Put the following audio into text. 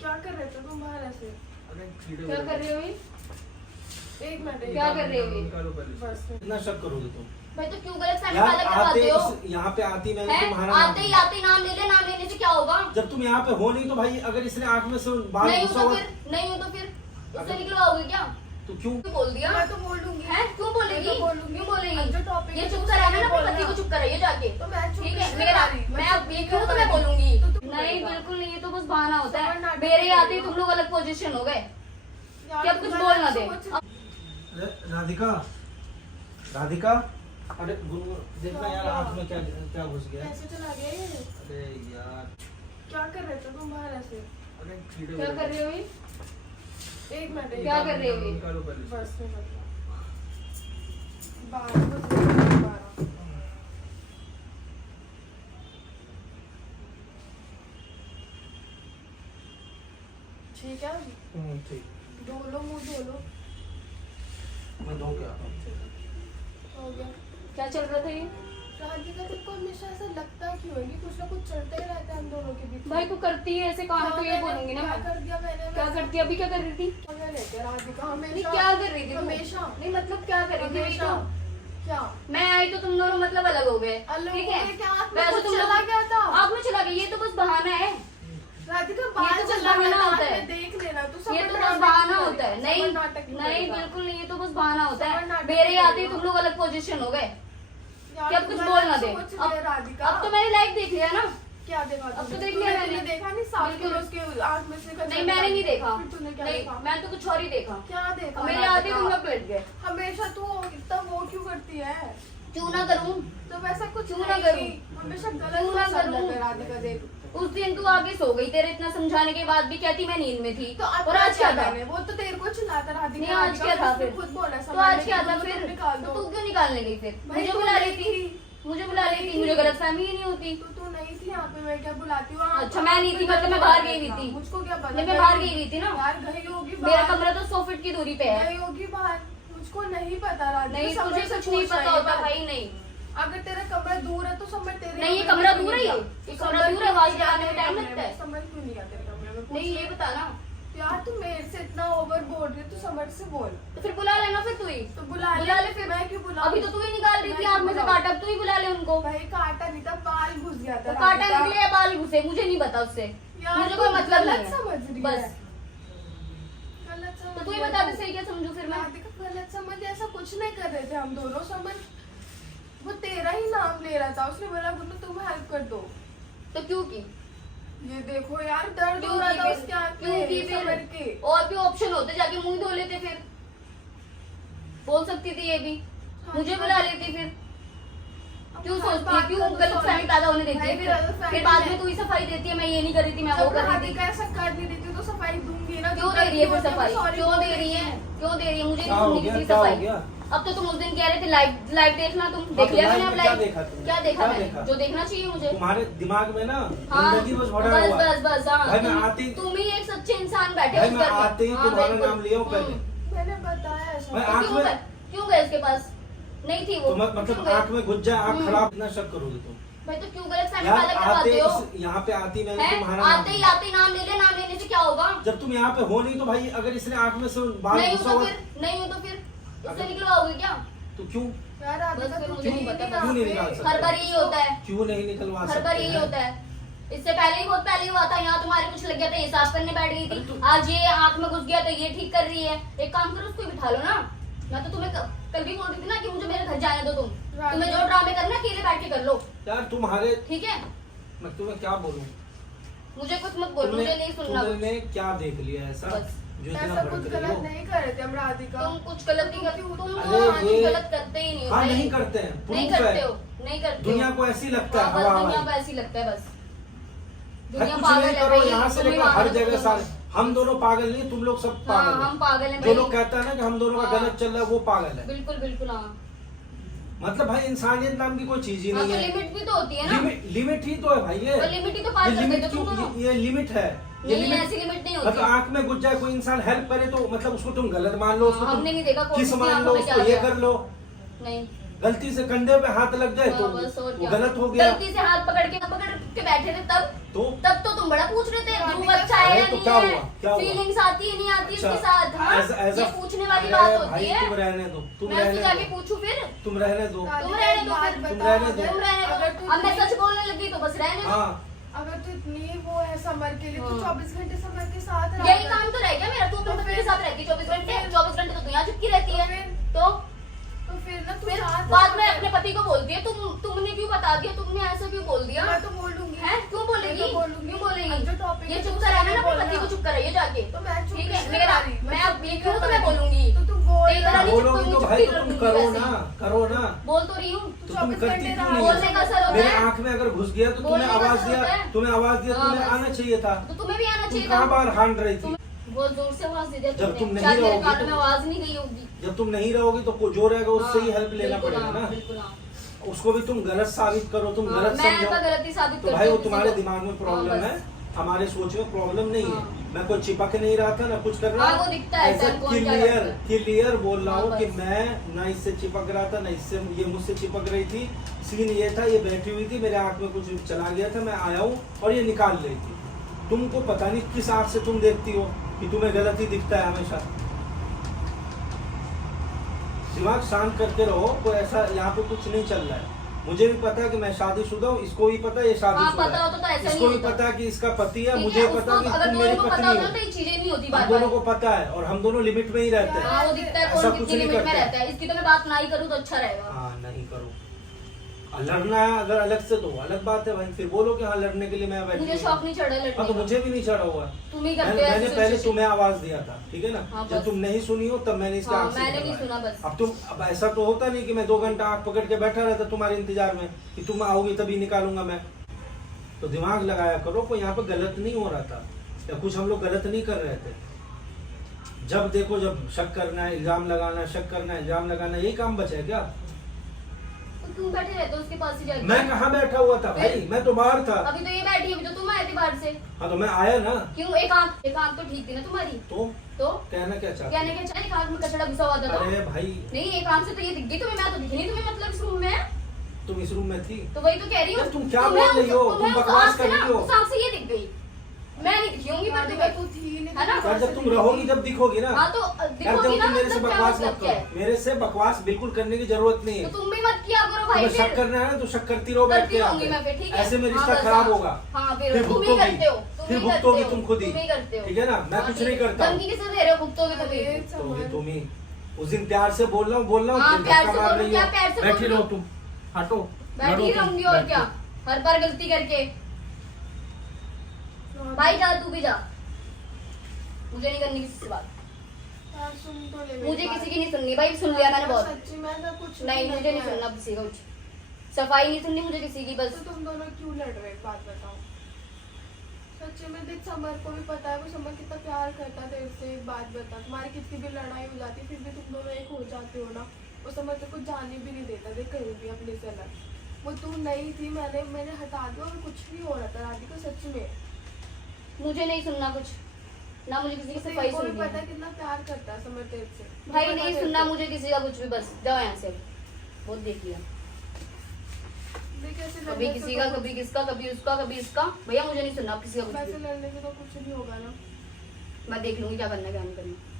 क्या कर रहे थे तुम बाहर ऐसे? क्या कर रहे हो ये? एक मिनट क्या कर रहे हो ये? बस इतना शक करोगे तुम? भाई तो क्यों गलत फहमी यार पैदा करवाते हो? यहाँ पे आती मैंने हैं? तुम्हारा आते ही आते नाम ले ले, नाम लेने से क्या होगा? जब तुम यहाँ पे हो नहीं तो भाई अगर इसने आंख में से बाल नहीं घुसा हूँ तो हुआ फिर नहीं हूँ तो फिर उससे निकलवाओगे क्या? तो क्यों? क्यों बोल दिया? मैं तो बोल दूंगी। है क्यों बोलेगी? मैं तो बोलूंगी। क्यों बोलेगी? जो topic ये है, चुप उससे कराना ना, अपने बोलना। पति को चुप कराइए जाके। तो मैं चुप ठीक है नहीं मेरा कर रही। मैं मैं अब चुप ये नहीं क्यों कर तुम्हें रही। बोलूंगी? तो तुम नहीं बोलेगा। बिल्कुल नहीं, ये तो बस बहाना होता समझ है। नाटक मेरे आते ही करेगा। तुम लोग अलग पोजीशन हो गए यार, कि अब कुछ मैं बोल ना दे। सोच- अब राधिका, राधिका, अरे देखना यार आंख में क्या क्या घुस गया है। कैसे चला गया ये? अरे यार, क्या कर रहे थे तुम बाहर ऐसे? अरे कीड़े क्या कर रहे हो ये? एक मिनट क्या कर रहे हो ये? निकालो पहले। बस में बदला 12 बज रहे हैं, 12। ठीक है ठीक, धो लो, मुंह धो लो। मैं धो क्या? हो गया। क्या चल रहा था ये? राधिका तुमको हमेशा ऐसा लगता क्यों है कि कुछ ना कुछ चलता ही रहता है हम दोनों के बीच में? भाई तू करती है ऐसे काम तो ये बोलूंगी ना क्या मैं। कर दिया मैंने? क्या करती है? अभी क्या कर रही थी? क्या लेके राधिका नहीं हमेशा क्या कर रही थी तू? हमेशा नहीं मतलब क्या कर रही थी? वही हमेशा तो। क्या मैं आई तो तुम दोनों मतलब अलग हो गए। अलग ठीक हो है गए क्या? आँख में वैसे कुछ तुम लोग चला गया था? आँख में चला गया, ये तो बस बहाना है। राधिका ये बाहर तो बस चला गया बहाना था, होता आँख है। में देख लेना तू। ये समझ तो बस नाटक बहाना नहीं होता है। करेगा, नहीं समझ नाटक नहीं करेगा। बिल्कुल नहीं, ये तो बस बहाना होता समझ है। नाटक मेरे आते ही करेगा। तुम लोग अलग पोजीशन हो गए यार, कि अब तू कुछ गलत बोल ना दे। सोच रही है राधिका। अब तो मैंने लाइव देख लिया ना। क्या देखा अब तो तूने? देख लिया तूने मैंने। देखा नहीं? साफ बिल्कुल। किलो उसके आँख में से कचरा नहीं मैंने नहीं देखा। फिर तूने क्या नहीं देखा? मैंने तो कुछ और ही देखा। क्या देखा? मेरे आते ही राधिका? तुम लोग बैठ गए। हमेशा तू इतना वो क्यों करती है? क्यों ना करूं? तो वैसा कुछ क्यों ना नहीं करूं? कि हमेशा क्यों गलत ना पसंद करूं? है राधिका। देख उस दिन तू आगे सो गई, तेरे इतना समझाने के बाद भी कहती मैं नींद में थी। तो और आज क्या था? मैंने वो तो तेरे को चिल्लाता राधिका। नहीं आज क्या था फिर? खुद बोला तो आज क्या था तुम फिर? निकाल तो दो। तू क्यों निकालने गई फिर? भाई मुझे तू बुला नहीं लेती, थी। मुझे बुला लेती, मुझे गलत फहमी ही नहीं होती। तू नहीं थी यहाँ पे, मैं क्या बुलाती हूँ? अच्छा, मैं नहीं थी, मतलब मैं बाहर गई हुई थी। मुझको क्या पता? नहीं मैं बाहर गई हुई थी ना। बाहर गई होगी। मेरा बाहर कमरा तो 100 फीट की दूरी पे है। गई होगी बाहर। मुझको नहीं पता राधिका। नहीं समझ तुझे से कुछ नहीं पूछना पता ये होता बात। भाई। नहीं अगर तेरा कमरा दूर है तो समझ तेरे नहीं, ये कमरे कमरा में दूर है, क्यों ये नहीं गया? कमरा दूर है, आवाज क्यों लगाने में नहीं टाइम गया? लगता है। समझ क्यों नहीं आता तेरे कमरे में? पूछ नहीं ये ले। बता ना। यार तू मेरे से इतना ओवर बोल रही है, तू समझ से बोल। तो फिर बुला लेना फिर तू ही। तो बुला ले फिर। मैं क्यों बुलाऊं? अभी तो तू ही निकाल रही थी मैं आँख में से क्यों काटा, अब तू ही बुला ले उनको। भाई काटा नहीं था, बाल घुस गया था। तो काटा राधिका। निकले या बाल घुसे, मुझे नहीं पता उससे। यार, मुझे तू कोई मतलब गलत नहीं है। समझ रही बस है। गलत समझ तो तू ही रही है बता दे तू। सही क्या समझू फिर मैं। राधिका गलत समझ, ऐसा कुछ नहीं कर रहे थे हम दोनों। समझ, वो तेरा ही नाम ले रहा था। उसने बोला गुन्नू तुम हेल्प कर दो। तो क्यों की? ये देखो यार, दर्द क्यों हो रहा की था फिर? उसके आँख क्यों की में फिर? समझ के। और भी ऑप्शन होते, जाके मुंह धो लेते फिर। बोल सकती थी ये भी, मुझे बुला लेती फिर। क्यों सोचती है? क्यों गलत फहमी पैदा होने देती है फिर बाद में तू ही सफाई देती है, मैं ये नहीं कर रही थी, मैं वो कर रही थी। राधिका ऐसा कर नहीं देती तो सफाई दूंगी ना। क्यों दे रही है फिर सफाई? Sorry क्यों बोल दे रही है? क्यों दे रही है? मुझे क्या नहीं हो सुननी गया? किसी क्या हो सफाई। गया? अब तो तुम उस दिन कह रहे थे लाइव लाइव देखना, तुम देख तो लिया live मैंने अब में क्या लाइव। देखा तुमने? क्या देखा क्या मैंने? देखा? जो देखना चाहिए मुझे। तुम्हारे दिमाग में ना हाँ जिंदगी बस भरा बस हुआ है। बस बस हाँ। भाई मैं आते ही तुम ही एक सच्चे इंसान बैठे भाई उस मैं घर में। आते ही हाँ, तुम्हारा बिल्कुल। नाम लिया हूँ पहले। मैंने बताया भाई ऐसा। तो आँख क्यों में गए? क्यों गए उसके पास? नहीं थी वो। तो क्यों मतलब गए? आँख में घुस जाए, आँख खराब, इतना शक करोगे तुम? भाई तो क्यों गलत फहमी यार पैदा आते करवाते हो? यहाँ पे आती मैंने हैं? तुम्हारा आते ही नाम आते नाम ले ले, नाम लेने से क्या होगा? जब तुम यहाँ पे हो नहीं तो भाई अगर इसने आँख में से बाल नहीं हूँ घुसा तो हुआ फिर नहीं हूँ तो फिर उससे अगर- निकलवाओगे क्या? तो क्यों यार राधिका बस फिर तू मुझे नहीं थी पता, यहाँ क्यों नहीं पे। निकाल सकते? हर बार यही होता है, क्यों नहीं निकलवा हर सकते बार यही हैं? होता है। इससे पहले ही बहुत पहले हुआ था, यहाँ तुम्हारे कुछ लग गया था, ये साफ करने बैठ गई अरे थी। तो- आज ये आँख में घुस गया तो ये ठीक कर रही है। एक काम करो, उसको बिठा लो ना। मैं तो तुम्हें कल भी बोल रही थी ना कि मुझे मेरे घर जाने दो। तुम्हें जो ड्रामे करना अकेले बैठ के कर लो, यार तुम्हारे ठीक है? मैं तुम्हें क्या बोलूं? मुझे कुछ मत बोलो, मुझे नहीं सुनना कुछ। तुमने क्या देख लिया ऐसा बस। जो इतना ऐसा कुछ भड़क रही गलत हो? नहीं कर रहे थे हम राधिका। तुम कुछ गलत नहीं करते, तुम अरे तो ये- गलत करते ही नहीं हो हाँ भाई। नहीं करते हैं, नहीं proof करते है। हो, नहीं करते हो। दुनिया को ऐसी लगता हाँ, है बस हवा दुनिया हवाई। को ऐसी लगता है बस। भाई दुनिया कुछ पागल नहीं है करो, भाई, यहाँ से तुम ही लेकर हर पागल हो, जगह तुम सारे लोग। हम दोनों पागल नहीं, तुम लोग सब हाँ पागल हम हो। पागल हैं जो भाई। लोग कहता है ना कि हम दोनों का हाँ। गलत चल रहा है वो पागल है। बिल्कुल बिल्कुल हाँ। मतलब भाई इंसानियत नाम की कोई चीज ही हाँ नहीं तो है। लिमिट भी तो होती है ना। लिमिट ही तो है भाई ये। और लिमिट ही तो पार ये कर लिमिट देते हो तुम दोनों। ये लिमिट है। ये नहीं लिमिट ऐसी लिमिट नहीं मतलब होती। आंख में घुस जाए कोई इंसान हेल्प करे तो मतलब उसको तुम गलत मान लो, उसको हाँ, तुम हमने नहीं देखा कौन किस सी मान आंखों लो, में क्या उसको ये गया। कर लो। नहीं गलती से कंधे पे हाथ लग जाए तो हाँ, बस और वो क्या। गलत हो गया। गलती से हाथ पकड़ के बैठे थे तब तो तुम बड़ा पूछ रहे थे हाँ, ध्रुव अच्छा है अरे या तो नहीं क्या है, हुआ? क्या हुआ? फीलिंग्स आती है नहीं आती अच्छा, उसके साथ, हाँ? as ये a- पूछने वाली अरे बात होती भाई, है। तुम रहने दो, तुम मैं उससे रहने जाके दो, पूछूं फिर? तुम रहने दो। तुम रहने दो फिर। तुम रहने दो। तुम रहने अगर दो। तू अब मैं इतनी- सच बोलने लगी तो बस रहने दो। हाँ अगर तू इतनी वो है समर के लिए, तू हाँ। 24 घंटे समर के साथ रहा यही कर। काम तो रह गया मेरा, तू अपने तो पति के फिर- साथ रहती 24 घंटे, 24 घंटे तो तू यहाँ चिपकी रहती तो है। फिर- तो तो फिर ना तू फिर साथ बाद में रहा अपने कर। पति को बोलती है तुमने क्यों बता दिया, तुमने ऐसा क्यों बोल दिया मैं तो बोलूंगी। है? क्यों बोलेगी? मैं तो बोलूंगी। क्यों बोलेगी? अब जो topic ये है, चुप तू कराना ना बोलना। अपने पति को, चुप कराइए जाके। तो मैं चुप ठीक है नहीं मेरा, कर रही, मैं चुप अब नहीं क्यों कर तो मैं रही। बोलूंगी। तो तू बोल तेरी ना। तरह नहीं बोलोगी चिपकूंगी, तो भाई चिपकी तो तुम रहूंगी करो वैसे ना, ही। करो ना। बोल तो रही हूँ। तो तुम 24 करती घंटे क्यों रहा। नहीं बोलने का असर होता मेरे है। आंख में अगर घुस गया तो बोलने तुम्हें का आवाज असर दिया, होता है। तुम्हें आवाज दिया, हाँ, तुम्हें बस। आना चाहिए था। तो तुम्हें भी आना तुम चाहिए कहाँ था। बाहर हांड रही थी? बहुत जोर से आवाज दे दिया जब तुम नहीं शायद मेरे रहोगी कान तो- में आवाज नहीं गई होगी। जब तुम नहीं रहोगी तो जो रहेगा उससे ही हाँ, हेल्प लेना बिल्कुल पड़ेगा हाँ, ना। बिल्कुल हाँ। उसको भी तुम गलत साबित करो, तुम हाँ, गलत मैं समझो। ऐसा गलती साबित तो करती भाई वो हूँ किसी तुम्हारे को। दिमाग में हाँ, प्रॉब्लम बस। है, हमारे सोच में प्रॉब्लम नहीं है। हाँ। मैं कोई चिपक नहीं रहा था ना कुछ कर रहा हाँ, वो दिखता है, कौन क्या क्लियर करता है। क्लियर बोल रहा हाँ, हूँ कि बस। मैं ना इससे चिपक रहा था, ना इससे ये मुझसे चिपक रही थी। सीन ये था, ये बैठी हुई थी, मेरे आंख में कुछ चला गया था, मैं आया हूँ और ये निकाल रही थी। तुमको पता नहीं किस आंख से तुम देखती हो कि तुम्हें गलत ही दिखता है हमेशा। दिमाग शांत करके रहो, कोई ऐसा यहाँ पे कुछ नहीं चल रहा है। मुझे भी पता है कि मैं शादीशुदा हूँ, इसको भी पता है ये शादीशुदा पता होता तो है, ऐसा इसको नहीं भी होता। पता है कि इसका पति है, ठीक मुझे है, पता है उसको कि अगर तुम दोनों मेरी को पत्नी पता होता हो। तो ये चीजें नहीं होती हम बार दोनों को बार। पता है और हम दोनों लिमिट में ही रहते हैं। हाँ वो दिखता है ऐसा कौन कुछ कितनी नहीं लिमिट में करते। रहता है। इसकी तो मैं बात ना ही करूँ तो अच्छा रहेगा। हाँ नहीं करो। लड़ना है अगर अलग से तो अलग बात है भाई, फिर बोलो कि हाँ लड़ने के लिए मैं बैठी मुझे हूँ। शौक नहीं चढ़ा हाँ लड़ने तो का। मुझे भी नहीं चढ़ा हुआ है। तुम ही करते हो मैंने ऐसे पहले सोच- तुम्हें आवाज दिया था, ठीक है ना? हाँ, जब बस। तुम नहीं सुनी हो तब मैंने इसका हाँ, आंख से मैंने नहीं पकड़ा है। सुना बस। अब ऐसा तो होता नहीं कि मैं 2 घंटा आंख पकड़ के बैठा रहता तुम्हारे इंतजार में कि तुम आओगी तभी निकालूंगा मैं। तो दिमाग लगाया करो, कोई यहाँ पे गलत नहीं हो रहा था या कुछ हम लोग गलत नहीं कर रहे थे। जब देखो जब शक करना है, इल्जाम लगाना, शक करना है, इल्जाम लगाना, यही काम बचा है क्या? तो तुम बैठे रहते हो उसके पास ही जाके। मैं कहाँ बैठा हुआ था भाई, मैं तो बाहर था। अभी तो ये बैठी है, अभी तो तुम आए थे बाहर से। हाँ तो मैं आया ना। क्यों? एक आंख तो ठीक थी ना तुम्हारी। तो कहना क्या चाहते कहने के चाहे एक आंख में कचड़ा घुसा हुआ था तो। अरे भाई नहीं एक आंख से तो ये दिख गई तुम्हें, मैं तो दिखी नहीं तुम्हें, मतलब इस रूम में। तुम इस रूम में थी? तो वही तो कह रही हूँ। यार, तुम क्या तुम्हें बोल रही हो? उस- तुम तुम्हें उस बकवास आंख से कर ना- रही हो। उस आंख से ये दिख गई। मैं नहीं दिखी होंगी पर राधिका, तुम्हें। तू थी नहीं, है ना? यार जब तुम रहोगी जब दिखोगी ना। हाँ तो यार दिखोगी जब ना, तुम मेरे से मतलब क्या बकवास मतलब मत क्या है? करो, मेरे से बकवास बिल्कुल करने की जरूरत नहीं है। तो तुम भी मत किया करो भाई। तुम्हें शक फिर करना है ना तो शक करती रहो बैठ करती के यहाँ रहूंगी मैं फिर, ठीक पे। है? ऐसे में हाँ, रिश्ता बस, खराब हाँ। होगा। हाँ फिर फिर तुम ही भुगतोगी, करते हो, तुम फिर ही करते भुगतोगी हो, तुम खुद ही। तुम ही करते हो। ठीक है ना? मैं हाँ, कुछ ठीक नहीं है। करता हूँ। धमकी किसे दे रहे हो? भुगतोगे तभी। अरे, तुम ही उस दिन प्यार से बोल रहा हूँ हाँ, फिर प्यार धक्का से मार बोल रही क्या हो। प्यार से बैठी बोल रहो रही तुम, हटो। बैठी लड़ो तुम, रहूंगी और बैठ क्या, के। हर बार गलती करके। भाई जा, तू भी जा, मुझे नहीं करनी किसी से बात। यार, सुन तो ले मेरी मुझे बात। किसी की नहीं सुननी भाई, सुन लिया मैंने बहुत। सच्ची में ऐसा कुछ नहीं मुझे नहीं है। सुनना किसी का कुछ, सफाई नहीं सुननी मुझे किसी की बस। तो तुम दोनों क्यों लड़ रहे हो? बात बताओ। सच्ची में देख, समर को भी पता है, वो समर कितना प्यार करता है तेरे से। एक बात बता, तुम्हारी कितनी भी लड़ाई हो जाती है फिर भी तुम दोनों एक हो जाते हो ना। वो समर तेरे को जाने भी नहीं देता, देख कहीं भी अपने से अलग। वो तू नहीं थी, मैंने हटा दिया और कुछ नहीं हो रहा था राधिका, सच में। मुझे नहीं सुनना कुछ ना, मुझे किसी की तेरे सफाई को भी सुननी पता है है कितना प्यार करता है समर तेरे से। भाई। पता नहीं तेरे सुनना को। मुझे किसी का कुछ भी, बस जाओ यहाँ से, बहुत देख लिया। देख, ऐसे कभी लड़ने से किसी तो का, कुछ- कभी किसका, कभी उसका, कभी इसका। भैया मुझे नहीं सुनना किसी का कुछ वैसे भी। लड़ने से तो कुछ नहीं होगा ना। मैं देख लूंगी क्या करना है क्या नहीं करना।